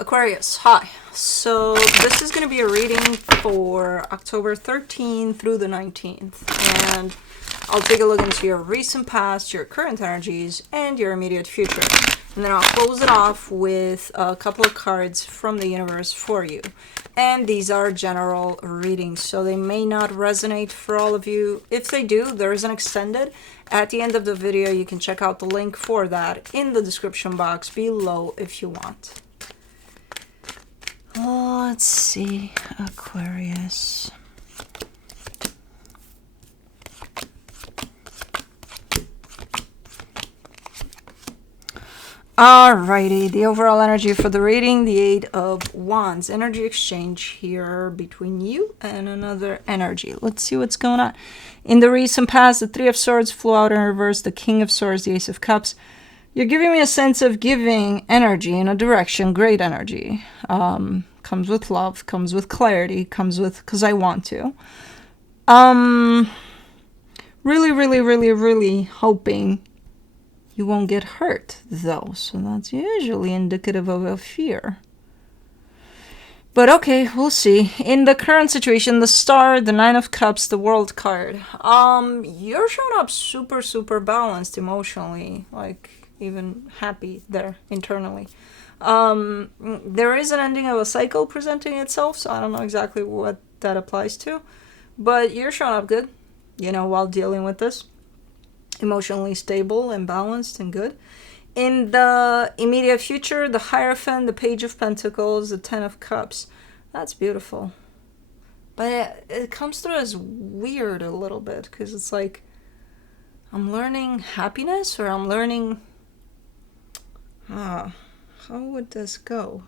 Aquarius, hi. So this is going to be a reading for October 13th through the 19th. And I'll take a look into your recent past, your current energies, and your immediate future. And then I'll close it off with a couple of cards from the universe for you. And these are general readings, so they may not resonate for all of you. If they do, there is an extended. At the end of the video, you can check out the link for that in the description box below if you want. Oh, let's see, Aquarius. Alrighty, the overall energy for the reading, the Eight of Wands. Energy exchange here between you and another energy. Let's see what's going on. In the recent past, the Three of Swords flew out in reverse, the King of Swords, the Ace of Cups. You're giving me a sense of giving energy in a direction, great energy. Comes with love, comes with clarity, comes with because I want to. Really hoping you won't get hurt, though. So that's usually indicative of a fear. But okay, we'll see. In the current situation, the Star, the Nine of Cups, the World card. You're showing up super balanced emotionally, like even happy there internally. There is an ending of a cycle presenting itself, so I don't know exactly what that applies to, but you're showing up good, you know, while dealing with this. Emotionally stable and balanced and good. In the immediate future, the Hierophant, the Page of Pentacles, the Ten of Cups. That's beautiful. But it comes through as weird a little bit, because it's like, I'm learning happiness, or I'm learning... how would this go?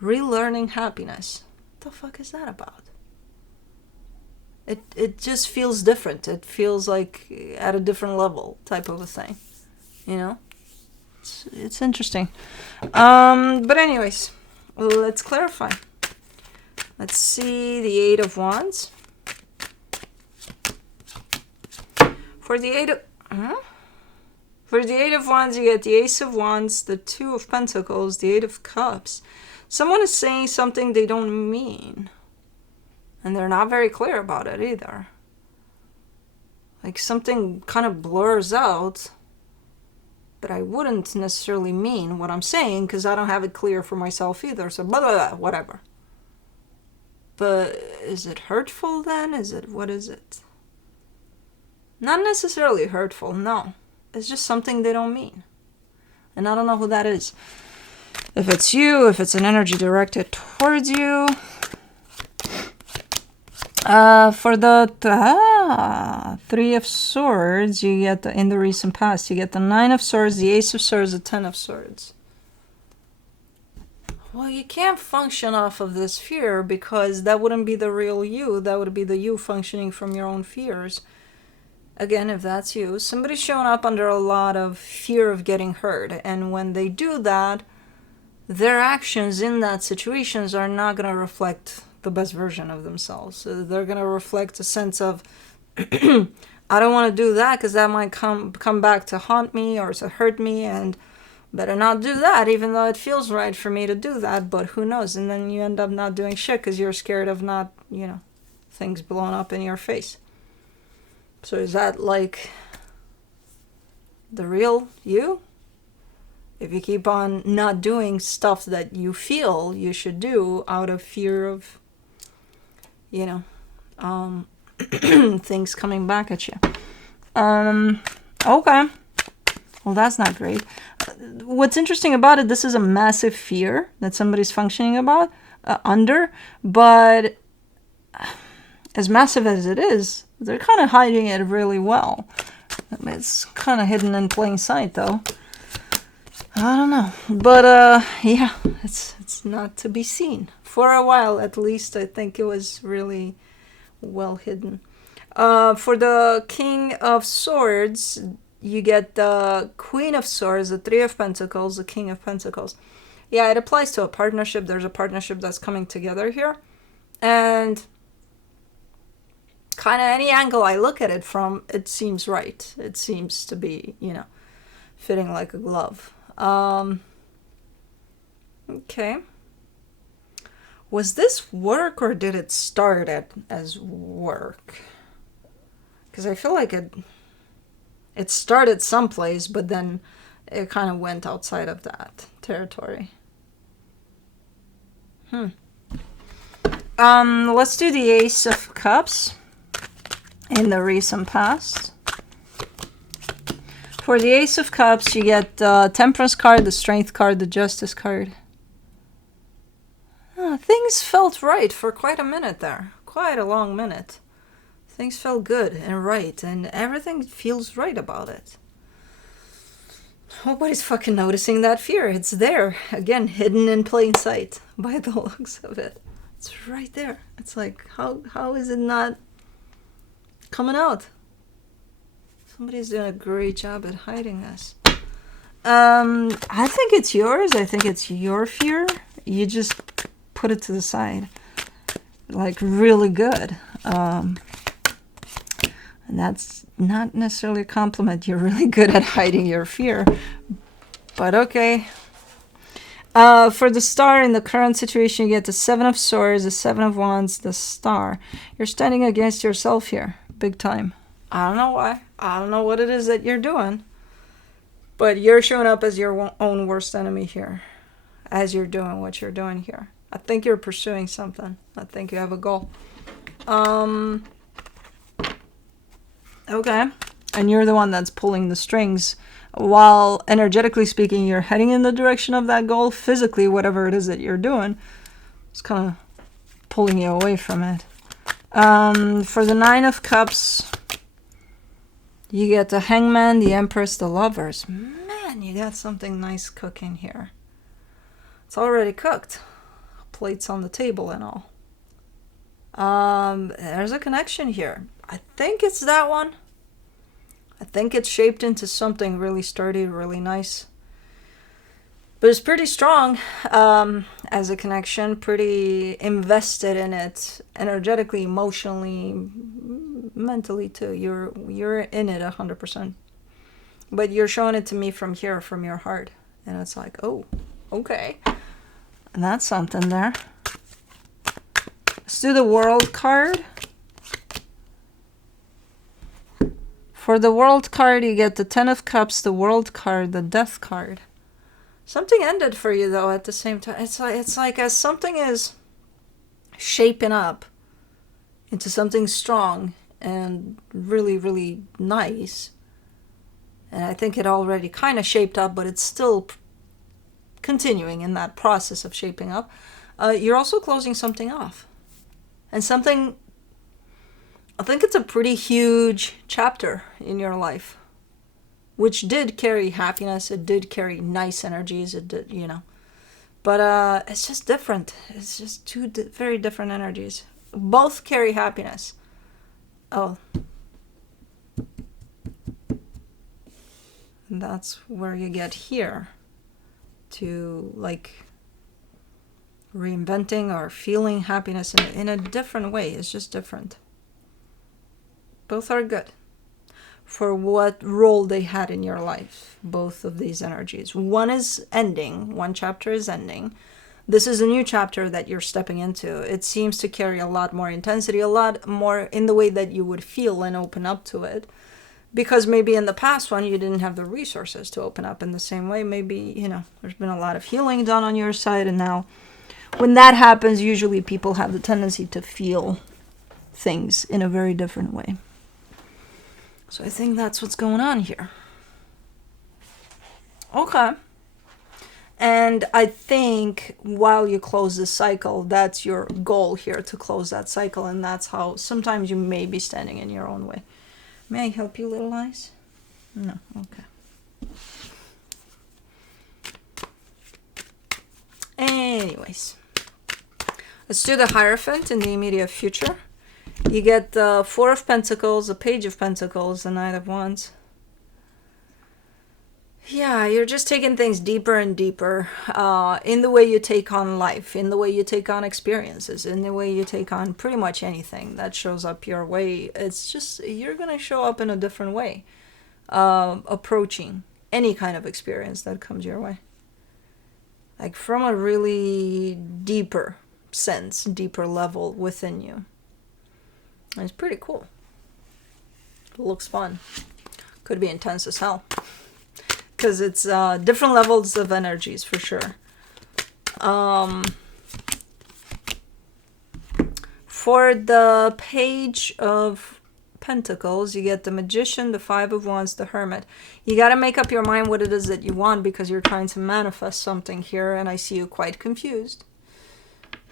Relearning happiness. What the fuck is that about? It just feels different. It feels like at a different level type of a thing. You know? It's interesting. But anyways, let's clarify. Let's see the Eight of Wands. For the Eight of Wands, you get the Ace of Wands, the Two of Pentacles, the Eight of Cups. Someone is saying something they don't mean. And they're not very clear about it either. Like something kind of blurs out, but I wouldn't necessarily mean what I'm saying because I don't have it clear for myself either. So blah, blah, blah, whatever. But is it hurtful then? What is it? Not necessarily hurtful, no. It's just something they don't mean. And I don't know who that is. If it's you, if it's an energy directed towards you. For the Three of Swords, you get in the recent past, you get the Nine of Swords, the Ace of Swords, the Ten of Swords. Well, you can't function off of this fear because that wouldn't be the real you. That would be the you functioning from your own fears. Again, if that's you, somebody's showing up under a lot of fear of getting hurt. And when they do that, their actions in that situations are not going to reflect the best version of themselves. So they're going to reflect a sense of, I don't want to do that because that might come back to haunt me or to hurt me, and better not do that even though it feels right for me to do that, but who knows? And then you end up not doing shit because you're scared of not, you know, things blowing up in your face. So is that like the real you? If you keep on not doing stuff that you feel you should do out of fear of, you know, things coming back at you. Okay. Well, that's not great. What's interesting about it, this is a massive fear that somebody's functioning about, under, but as massive as it is, they're kind of hiding it really well. It's kind of hidden in plain sight, though. I don't know. But, yeah, it's not to be seen. For a while, at least, I think it was really well hidden. For the King of Swords, you get the Queen of Swords, the Three of Pentacles, the King of Pentacles. Yeah, it applies to a partnership. There's a partnership that's coming together here. And kind of any angle I look at it from, it seems right. It seems to be, you know, fitting like a glove. Okay. Was this work or did it start as work? Because I feel like it started someplace, but then it kind of went outside of that territory. Let's do the Ace of Cups in the recent past. For the Ace of Cups, you get the Temperance card, the Strength card, the Justice card. Things felt right for quite a minute there. Quite a long minute. Things felt good and right, and everything feels right about it. Nobody's fucking noticing that fear. It's there. Again, hidden in plain sight by the looks of it. It's right there. It's like, how is it not coming out? Somebody's doing a great job at hiding this. I think it's yours. I think it's your fear. You just put it to the side. Like, really good. And that's not necessarily a compliment. You're really good at hiding your fear. But okay. For the Star, in the current situation, you get the Seven of Swords, the Seven of Wands, the Star. You're standing against yourself here. Big time. I don't know why. I don't know what it is that you're doing. But you're showing up as your own worst enemy here. As you're doing what you're doing here. I think you're pursuing something. I think you have a goal. Okay. And you're the one that's pulling the strings. While energetically speaking, you're heading in the direction of that goal. Physically, whatever it is that you're doing, it's kind of pulling you away from it. For the Nine of Cups, you get the Hangman, the Empress, the Lovers. Man, you got something nice cooking here. It's already cooked. Plates on the table and all. There's a connection here. I think it's that one. I think it's shaped into something really sturdy, really nice. But it's pretty strong as a connection, pretty invested in it, energetically, emotionally, mentally too. You're in it 100%. But you're showing it to me from here, from your heart. And it's like, oh, okay. And that's something there. Let's do the World card. For the World card, you get the Ten of Cups, the World card, the Death card. Something ended for you, though, at the same time. It's like as something is shaping up into something strong and really, really nice. And I think it already kind of shaped up, but it's still continuing in that process of shaping up. You're also closing something off. And something... I think it's a pretty huge chapter in your life, which did carry happiness. It did carry nice energies. It did, you know. But it's just different. It's just two very different energies. Both carry happiness. Oh. And that's where you get here to, like, reinventing or feeling happiness in a different way. It's just different. Both are good for what role they had in your life, both of these energies. One is ending, one chapter is ending. This is a new chapter that you're stepping into. It seems to carry a lot more intensity, a lot more in the way that you would feel and open up to it. Because maybe in the past one, you didn't have the resources to open up in the same way. Maybe, you know, there's been a lot of healing done on your side, and now when that happens, usually people have the tendency to feel things in a very different way. So I think that's what's going on here. Okay. And I think while you close this cycle, that's your goal here, to close that cycle. And that's how sometimes you may be standing in your own way. May I help you, little eyes? No. Okay. Anyways. Let's do the Hierophant in the immediate future. You get the Four of Pentacles, the Page of Pentacles, the Knight of Wands. Yeah, you're just taking things deeper and deeper in the way you take on life, in the way you take on experiences, in the way you take on pretty much anything that shows up your way. It's just, you're going to show up in a different way, approaching any kind of experience that comes your way. like from a really deeper sense, deeper level within you. And it's pretty cool. It looks fun. Could be intense as hell. Because it's different levels of energies for sure. For the Page of Pentacles, you get the Magician, the Five of Wands, the Hermit. You got to make up your mind what it is that you want, because you're trying to manifest something here, and I see you quite confused.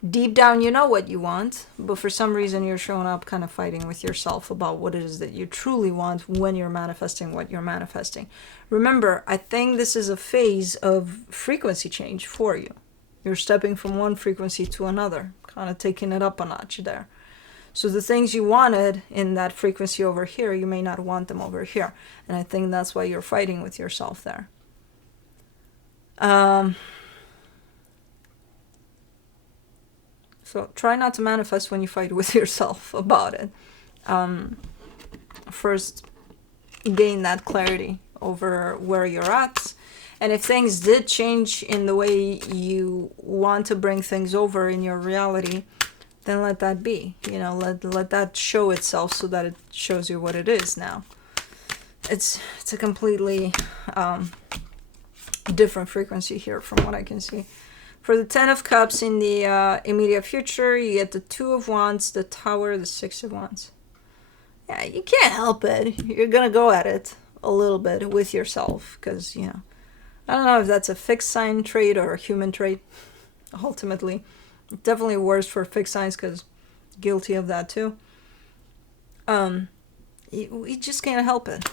Deep down, you know what you want, but for some reason you're showing up kind of fighting with yourself about what it is that you truly want when you're manifesting what you're manifesting. Remember, I think this is a phase of frequency change for you. You're stepping from one frequency to another, kind of taking it up a notch there. So the things you wanted in that frequency over here, you may not want them over here. And I think that's why you're fighting with yourself there. So try not to manifest when you fight with yourself about it. First, gain that clarity over where you're at. And if things did change in the way you want to bring things over in your reality, then let that be. You know, let that show itself so that it shows you what it is now. It's a completely different frequency here from what I can see. For the Ten of Cups in the immediate future, you get the Two of Wands, the Tower, the Six of Wands. Yeah, you can't help it. You're going to go at it a little bit with yourself because, you know, I don't know if that's a fixed sign trait or a human trait, ultimately. Definitely worse for fixed signs because guilty of that too. We just can't help it.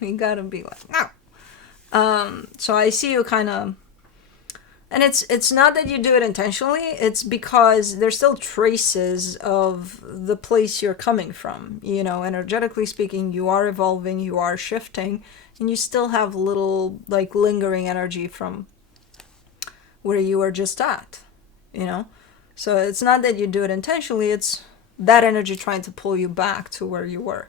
We got to be like, no. So I see you kind of... And it's not that you do it intentionally, it's because there's still traces of the place you're coming from. You know, energetically speaking, you are evolving, you are shifting, and you still have little, like, lingering energy from where you were just at, you know? So it's not that you do it intentionally, it's that energy trying to pull you back to where you were.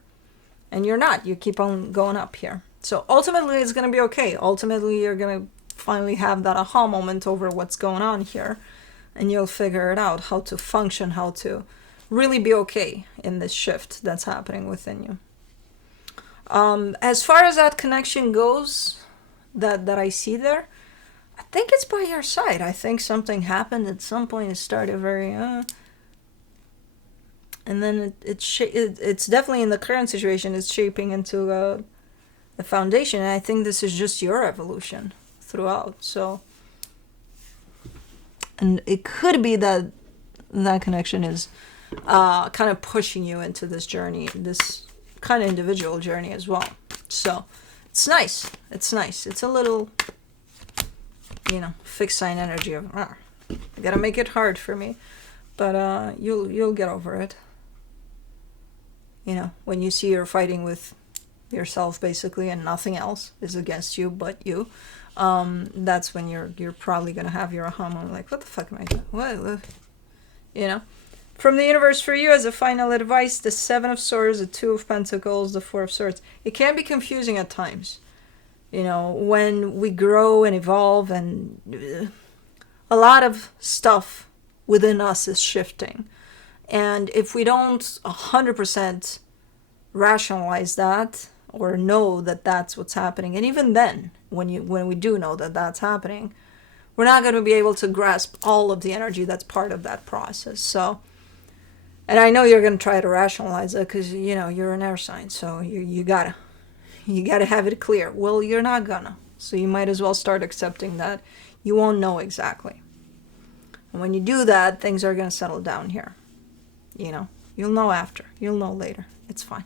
And you're not, you keep on going up here. So ultimately, it's going to be okay. Ultimately, you're going to finally have that aha moment over what's going on here, and you'll figure it out, how to function, how to really be okay in this shift that's happening within you. As far as that connection goes, that I see there, I think it's by your side. I think something happened at some point. It started very and then it's definitely in the current situation, it's shaping into a foundation, and I think this is just your evolution throughout. So, and it could be that that connection is kind of pushing you into this journey, this kind of individual journey as well. So it's nice. It's nice. It's a little, you know, fixed sign energy of I gotta make it hard for me, but you'll get over it. You know, when you see you're fighting with yourself basically and nothing else is against you but you, that's when you're probably gonna have your aha moment, like, what the fuck am I doing? What? You know? From the universe for you as a final advice, the Seven of Swords, the Two of Pentacles, the Four of Swords. It can be confusing at times. You know, when we grow and evolve, and a lot of stuff within us is shifting. And if we don't 100% rationalize that or know that that's what's happening, and even then, when we do know that that's happening, we're not going to be able to grasp all of the energy that's part of that process. So, and I know you're going to try to rationalize it because, you know, you're an air sign, so you gotta have it clear. Well, you're not gonna, so you might as well start accepting that you won't know exactly. And when you do that, things are going to settle down here. You know, you'll know after, you'll know later. It's fine.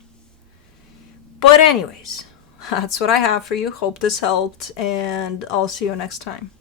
But anyways, that's what I have for you. Hope this helped, and I'll see you next time.